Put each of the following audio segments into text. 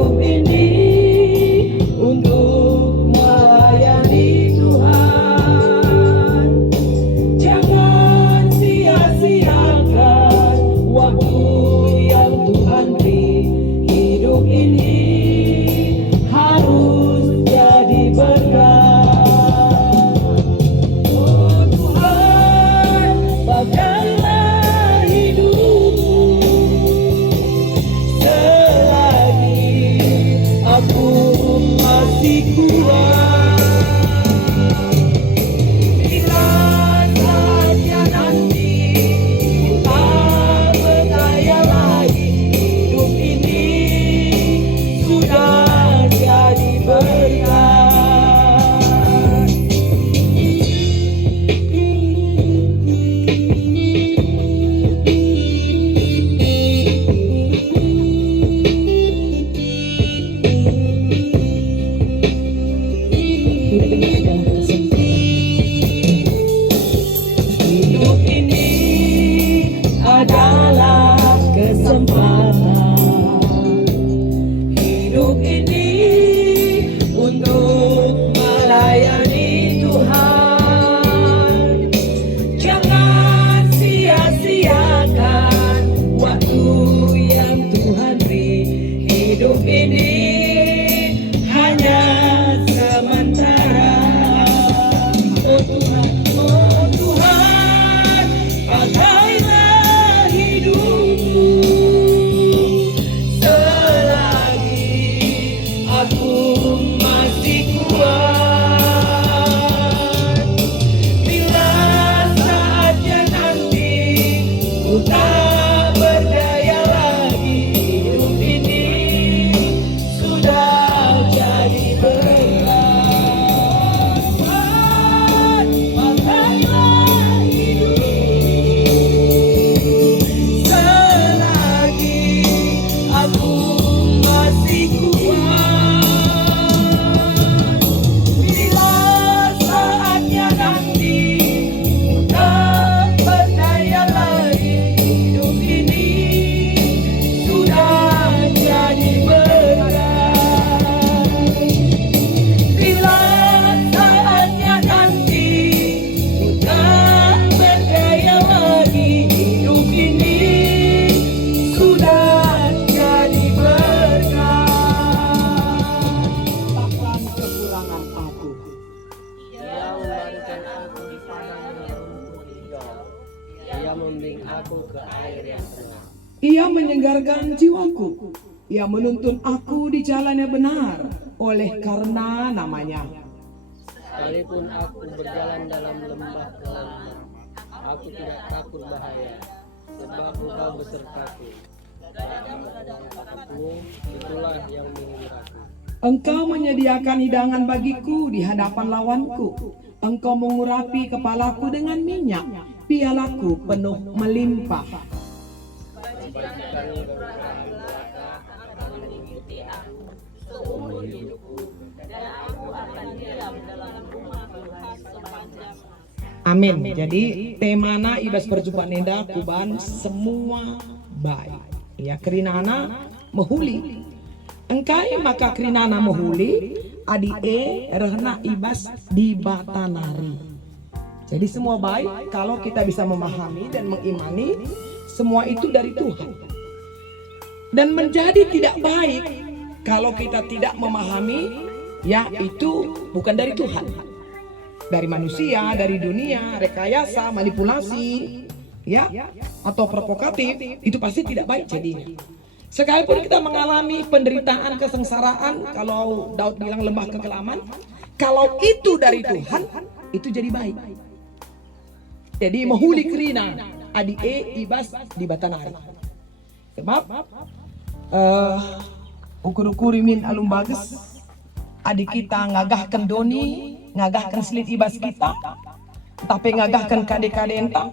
hidup ini untuk melayani Tuhan. Jangan sia-siakan waktu yang Tuhan beri. Hidup ini harus jadi berkat. Oh Tuhan, pakailah hidupku selagi aku masih kuat. Bila saatnya nanti ku tak berdaya lagi, hidup ini sudah jadi berkat. Hidup ini adalah kesempatan. Hidup ini untuk melayani Tuhan. Jangan sia-siakan waktu yang Tuhan beri. Hidup ini hanya sementara. Oh Tuhan, oh Tuhan, pakailah hidupku selagi aku masih kuat. Bila saatnya nanti ku tak berdaya lagi, hidup ini sudah jadi berkat. Tuhan, pakailah hidupku selagi aku masih kuat. Bila saatnya nanti ku tak berdaya lagi, hidup ini sudah jadi berkat. Bila saatnya nanti ku tak berdaya lagi, hidup ini sudah jadi berkat. Takkan kekurangan aku. Ia membaringkan aku di padang yang rumput hijau. Ia membimbing aku ke air yang tenang. Ia menyegarkan jiwaku. Ia menuntun aku di jalan yang benar oleh karena namanya. Sekalipun aku berjalan dalam lembah kegelapan, aku tidak takut bahaya, sebab Engkau besertaku. Aku itulah yang menghiburaku. Engkau menyediakan hidangan bagiku di hadapan lawanku. Engkau mengurapi kepalaku dengan minyak, pialaku penuh melimpah. Bagikannya keberkahan belaka akan mengikuti aku seumur hidupku, dan aku akan diam dalam rumah Tuhan sepanjang masa. Amin. Jadi temana ibas perjumpaan nenda kuban semua baik. Ya kerinana mehuli. Engkai maka kerinana mehuli adi rehna ibas di batanari. Jadi semua baik kalau kita bisa memahami dan mengimani semua itu dari Tuhan. Dan menjadi tidak baik kalau kita tidak memahami, ya itu bukan dari Tuhan. Dari manusia, dari dunia, rekayasa, manipulasi, ya, atau provokatif, itu pasti tidak baik jadinya. Sekalipun kita mengalami penderitaan, kesengsaraan, kalau Daud bilang lembah kekelaman, kalau itu dari Tuhan, itu jadi baik. Jadi mahuli krina adi ibas di batanari. Sebab ukur-ukur min alum bagus adik kita ngagahkan doni, ngagahkan selit ibas kita, tapi ngagahkan kade-kade entah.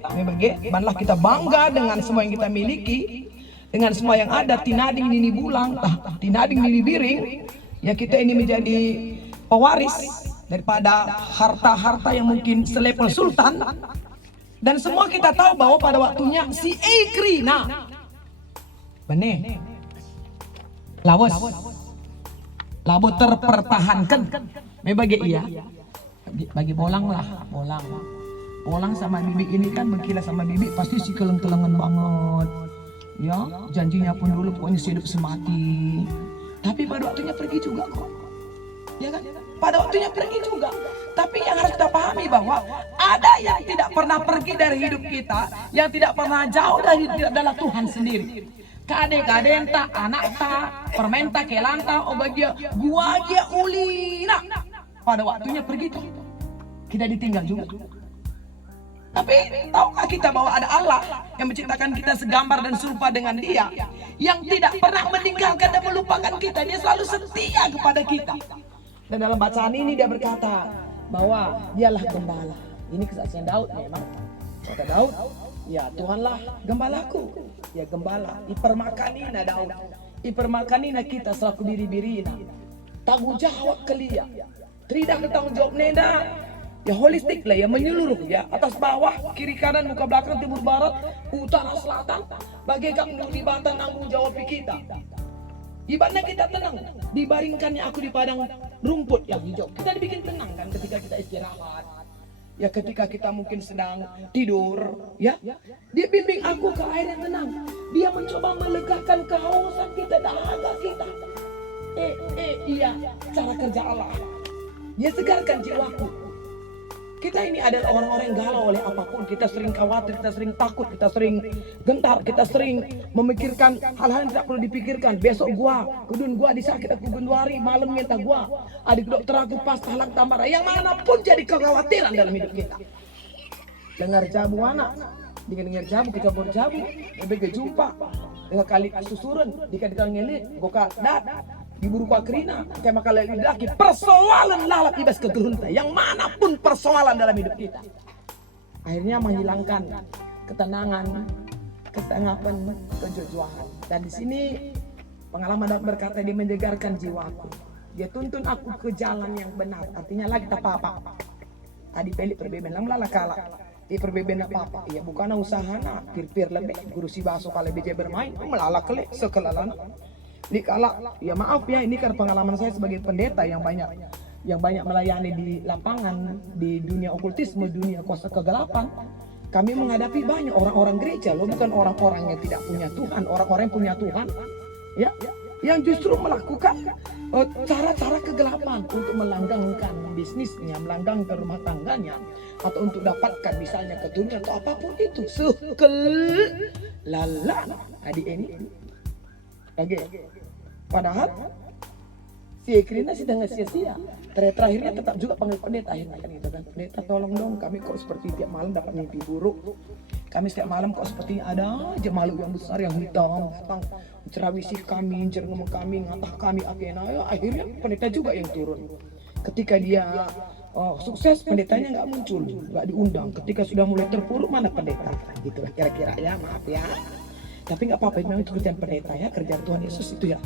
Banlah kita bangga dengan semua yang kita miliki, dengan semua yang ada, tinading nini bulang, tinading nini biring, ya kita ini menjadi pewaris daripada harta-harta yang mungkin selevel sultan. Dan semua kita tahu bahwa pada waktunya si Ekrina benih lawas labo terpertahankan. Bagi iya, bagi bolang lah, bolang sama bibi ini kan berkilah sama bibi pasti si keleng-kelengan banget. Ya, janjinya pun dulu pokoknya hidup semati. Tapi pada waktunya pergi juga kok. Ya kan? Pada waktunya pergi juga. Tapi yang harus kita pahami bahwa ada yang tidak pernah pergi dari hidup kita, yang tidak pernah jauh dari hidup kita adalah Tuhan sendiri. Kade-kade entah anak ta, permenta kelanta, obagia, gua dia ulina. Pada waktunya pergi tuh, kita ditinggal juga. Tapi tahukah kita bahwa ada Allah yang menciptakan kita segambar dan serupa dengan Dia, yang tidak pernah meninggalkan dan melupakan kita. Dia selalu setia kepada kita. Dan dalam bacaan ini dia berkata bahwa dialah gembala. Ini kesaksian Daud memang. Kata Daud, ya Tuhanlah gembalaku. Ya gembala. Ipermakanina Daud. Ipermakanina kita selaku biri-birina. Tanggung jawab kelia. Tidak bertanggung jawab neda. Ya holistik lah, ya menyeluruh ya, atas bawah, kiri kanan, muka belakang, timur barat, utara selatan, bagaikan dibantah tanggung jawab kita. Ibaratnya kita tenang, dibaringkannya aku di padang rumput yang hijau. Kita dibikin tenang kan ketika kita istirahat. Ya ketika kita mungkin sedang tidur, ya dia bimbing aku ke air yang tenang. Dia mencoba melegakan kehausan kita, dahaga kita. Iya, cara kerja Allah. Dia segarkan jiwaku. Kita ini adalah orang-orang yang galau oleh apapun. Kita sering khawatir, kita sering takut, kita sering gentar, kita sering memikirkan hal-hal yang tidak perlu dipikirkan. Besok kudun gua disakit aku gunduari, malam minta gua, adik dokter aku pas halang tamara. Yang manapun jadi kekhawatiran dalam hidup kita. Dengar jabu anak, dengar jabu, kecampur jabu, lebih jumpa dengan kali susuran, dikatakan ngelit, goka dat. Diburu pakrina, kayak makalah laki persoalan lalap ibas kegerunta, yang manapun persoalan dalam hidup kita. Akhirnya menghilangkan ketenangan, ketengapan, kejujuan. Dan di sini pengalaman Daud berkata, dia menjegarkan jiwaku. Dia tuntun aku ke jalan yang benar. Artinya lagi tak apa-apa. Tadi pelik perbeben lang lala kala. Di perbeben apa-apa. Ya bukan usaha nak pir-pir lebih. Guru si baso kalau beje bermain, melala kelek sekelalan. Ini kala, ya maaf ya, ini kan pengalaman saya sebagai pendeta yang banyak melayani di lapangan, di dunia okultisme, dunia kuasa kegelapan. Kami menghadapi banyak orang-orang gereja, loh, bukan orang-orang yang tidak punya Tuhan, orang-orang yang punya Tuhan, ya, yang justru melakukan cara-cara kegelapan untuk melanggengkan bisnisnya, melanggengkan rumah tangganya, atau untuk dapatkan misalnya keturunan atau apapun itu. Lala, adik ini. Oke. Padahal si Ekrina sedang sia-sia. Terakhirnya tetap juga panggil pendeta akhirnya kan gitu kan. Pendeta tolong dong, kami kok seperti tiap malam dapat mimpi buruk. Kami setiap malam kok seperti ada aja makhluk yang besar yang hitam datang cerawisi kami, ngomong kami, ngatah kami akhirnya. Akhirnya pendeta juga yang turun. Ketika dia sukses, pendetanya nggak muncul, nggak diundang. Ketika sudah mulai terpuruk, mana pendeta? Gitu lah kira-kira ya, maaf ya. Tapi nggak apa-apa, memang itu kerjaan pendeta ya, kerjaan Tuhan Yesus itu ya.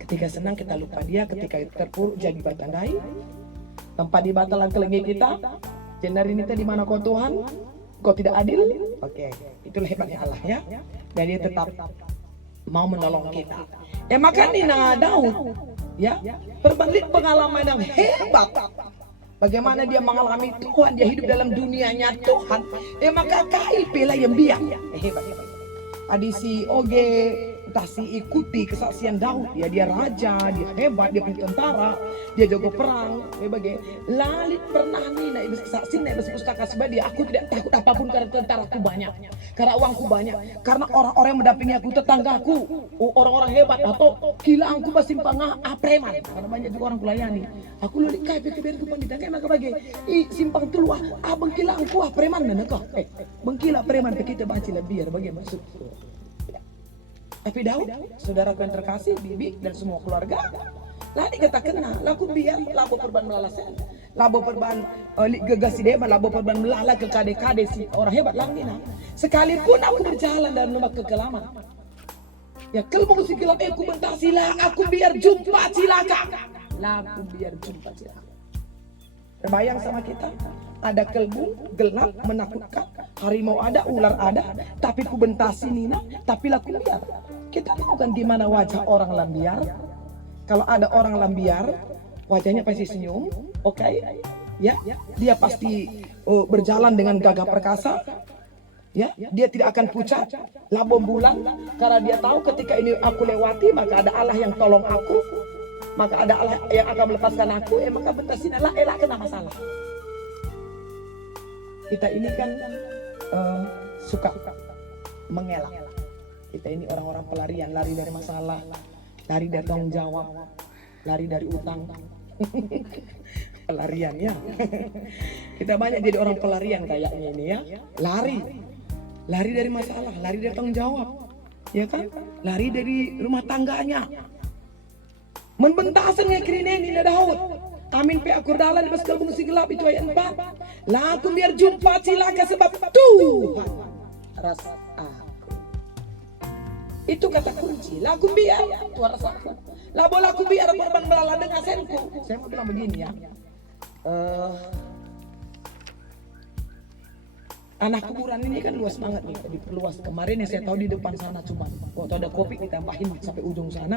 Ketika senang kita lupa dia, ketika terpuruk jadi batandai. Tempat di batalan kelengi kita, jenar ini di mana kau Tuhan? Kau tidak adil? Oke, itulah hebatnya Allah ya. Dan dia tetap mau menolong kita. Maka Nina Daud ya, berbanding pengalaman yang hebat. Bagaimana dia mengalami Tuhan, dia hidup dalam dunianya Tuhan. Maka KIP lah yang biang. Hebat. Adisi oge entah si ikuti kesaksian Daud, ya dia raja, dia hebat, dia punya tentara, dia jago perang, berbagai lalit pernah nih naik kesaksian naik pustaka sebab dia aku tidak takut apapun karena tentaraku banyak, karena uangku banyak, karena orang-orang yang mendampingi aku, tetanggaku, orang-orang hebat atau kilaanku pasimpang preman, karena banyak juga orang kulayani. Aku lihat kai PKBR ku pandita kayak maka bagai simpang tuluah bengkilaanku preman mana kau? Bengkila preman kita baca lebih bagai maksud. Tapi Daud, saudaraku yang terkasih, bibi dan semua keluarga, lah dikata kena, laku biar, labo perban melalasan, labo perban gegasi dema, labo perban melala ke kade-kade si orang hebat langina. Sekalipun aku berjalan dalam lembah kekelaman, ya kelmu si gelap aku bentar sila, aku biar jumpa cilaka, laku biar jumpa cilaka. Terbayang sama kita, ada kelbu gelap menakutkan, harimau ada, ular ada, tapi ku bentasi Nina, tapi laku biar. Kita tahu kan gimana wajah orang lambiar. Kalau ada orang lambiar, wajahnya pasti senyum, oke? Ya, dia pasti berjalan dengan gagah perkasa. Ya, dia tidak akan pucat, labom bulan, karena dia tahu ketika ini aku lewati, maka ada Allah yang tolong aku, maka ada Allah yang akan melepaskan aku, maka bentasin Allah, elak kena masalah. Kita ini kan suka mengelak. Kita ini orang-orang pelarian, lari dari masalah, lari dari tanggung jawab, lari dari utang. Pelarian ya. Kita banyak jadi orang pelarian kayaknya ini ya. Lari dari masalah, lari dari tanggung jawab, ya kan? Lari dari rumah tangganya. Membentasan ngekirine ini Daud. Amin pe akurdalan di baskal bunuh si gelap itu ayat 4. Laku biar jumpa cilaka sebab Tuhan ras aku. Itu kata kunci. Laku biar Tuhan ras aku. Laku biar korban melala dengan senku. Saya mau bilang begini ya. Anak kuburan ini kan luas banget nih, diperluas. Kemarin yang saya tahu di depan sana cuma waktu ada kopi ditambahin sampai ujung sana,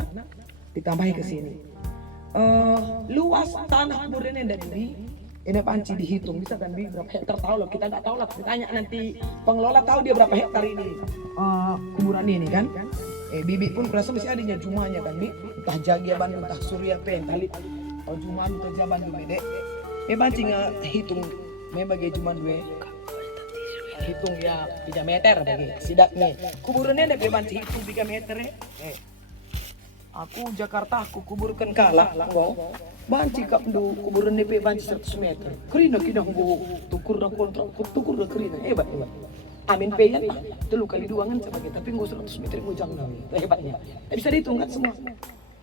ditambahin ke sini. Luas tanah kuburan ini ini panci dihitung bisa kan Bi berapa hektar, tahu loh, kita nggak tahu lah, ditanya nanti pengelola tahu dia berapa hektar ini kuburan ini kan. Bibi pun berasa masih adanya jumanya kan Bi, entah Jagiaban entah Surya P entah Juman entah Jaban dulu dek. Panci nggak hitung bagai Juman dua. Hitung ya 3 meter bagi sidak nih. Kuburannya ada banci hitung 3 meter ya. Aku Jakarta aku kuburkan kalah langgo. Banci kap do kuburan DP banci 100 meter. Kerina kidang go tukur dah kontrak tukur dah kerina. Hebat. Amin pe kan 3 kali 2 kan sebagai tapi go 100 meter go jang dah. Hebatnya. Tak bisa dihitung kan semua.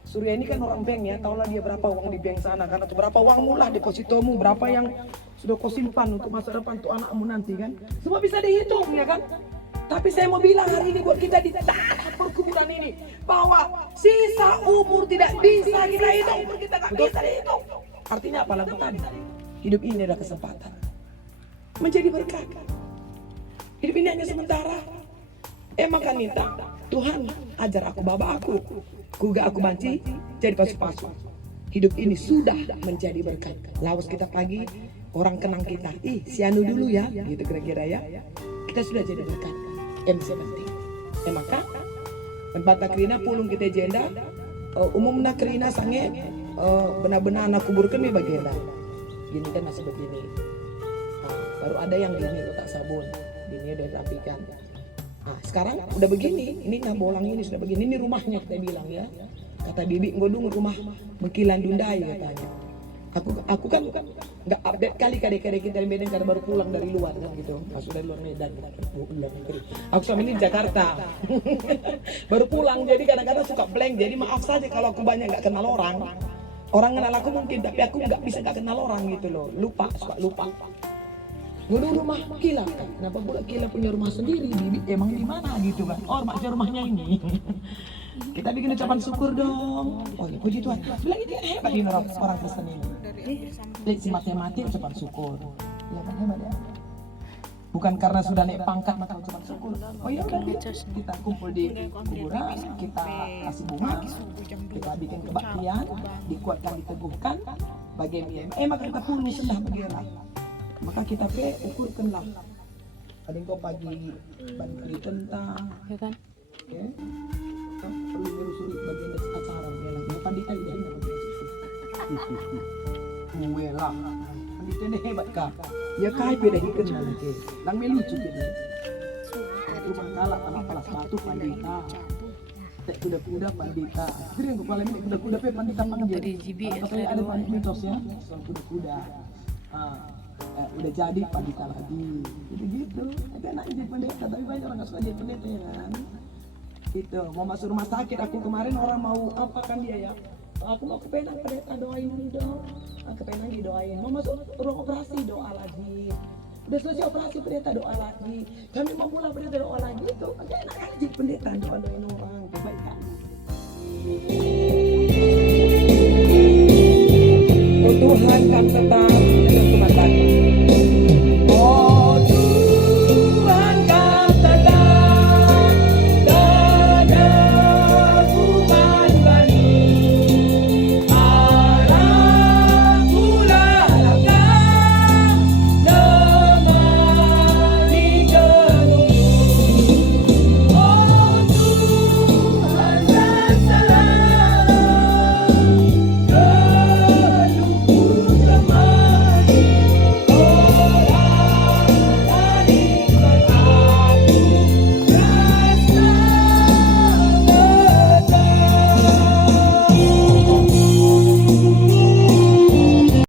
Surya ini kan orang bank ya, tahulah dia berapa uang di bank sana, karena itu berapa uangmu lah, depositomu, berapa yang sudah kau simpan untuk masa depan untuk anakmu nanti kan. Semua bisa dihitung ya kan. Tapi saya mau bilang hari ini buat kita di tanah perkuburan ini, bahwa sisa umur tidak bisa kita hitung, umur kita gak bisa dihitung. Artinya apa lagu tadi? Hidup ini adalah kesempatan menjadi berkat. Hidup ini hanya sementara. Maka minta Tuhan ajar aku baba aku. Kuga aku banci jadi pasu-pasu. Hidup ini sudah menjadi berkat. Lawas kita pagi, orang kenang kita. Si Anu dulu ya, gitu kira-kira ya. Kita sudah jadi berkat. Bisa penting. Maka bata kerina pulung kita jenda. Umumnya kerina sange benar-benar anak kuburkan nih bagian. Gini kan masih begini. Baru ada yang gini kotak sabun. Gini udah rapikan. Sekarang udah begini, ini bolang ini sudah begini, ini rumahnya kita bilang ya. Kata Bibi ngodung rumah Mekilan Dundai katanya. Aku kan nggak update kali kadang-kadang kita dari Medan karena baru pulang dari luar kan gitu, masuk dari luar Medan. Aku sama ini Jakarta, baru pulang jadi kadang-kadang suka blank. Jadi maaf saja kalau aku banyak nggak kenal orang. Orang kenal aku mungkin, tapi aku nggak bisa nggak kenal orang gitu loh, suka lupa. Ngedung rumah Kila kan, kenapa pula Kila punya rumah sendiri, Bibi emang di mana gitu kan? Oh maknya rumahnya ini. Kita bikin ucapan syukur dong. Oh ya puji Tuhan. Bilang ini hebat ini orang Kristen ini. Lihat si mati ucapan syukur. Ya kan hebat ya. Bukan karena sudah naik pangkat maka ucapan syukur. Oh iya udah kita kumpul di kuburan, kita kasih bunga, kita bikin kebaktian, dikuatkan, diteguhkan, bagaimana. Maka kita pun sendah bagaimana. Maka kita ukurkanlah. Ada yang kau pagi bantri tentang, ya kan? Ya, perlu nyusuri bagian dari acara bilang. Ya pandita dia nggak gue lah. Pandita ini hebat kah? Ya kai beda ikan nanti. Lang melucu jadi. Itu mangkala sama kelas batu pandita. Tak kuda-kuda pandita. Jadi yang kepala ini kuda-kuda pandita panggil. Katanya ada mitos ya soal kuda-kuda. Udah jadi pandita lagi gitu. Itu enak jadi pendeta, tapi banyak orang gak suka jadi pendeta ya kan gitu. Mau masuk rumah sakit aku kemarin, orang mau apa kan dia ya, aku mau kepenang pendeta doain dulu dong, kepenang didoain. Mau masuk ruang operasi doa lagi, udah selesai operasi pendeta doa lagi, kami mau pulang pendeta doa lagi. Itu enak kan jadi pendeta, doain orang baik kan. Oh Tuhan kan tetap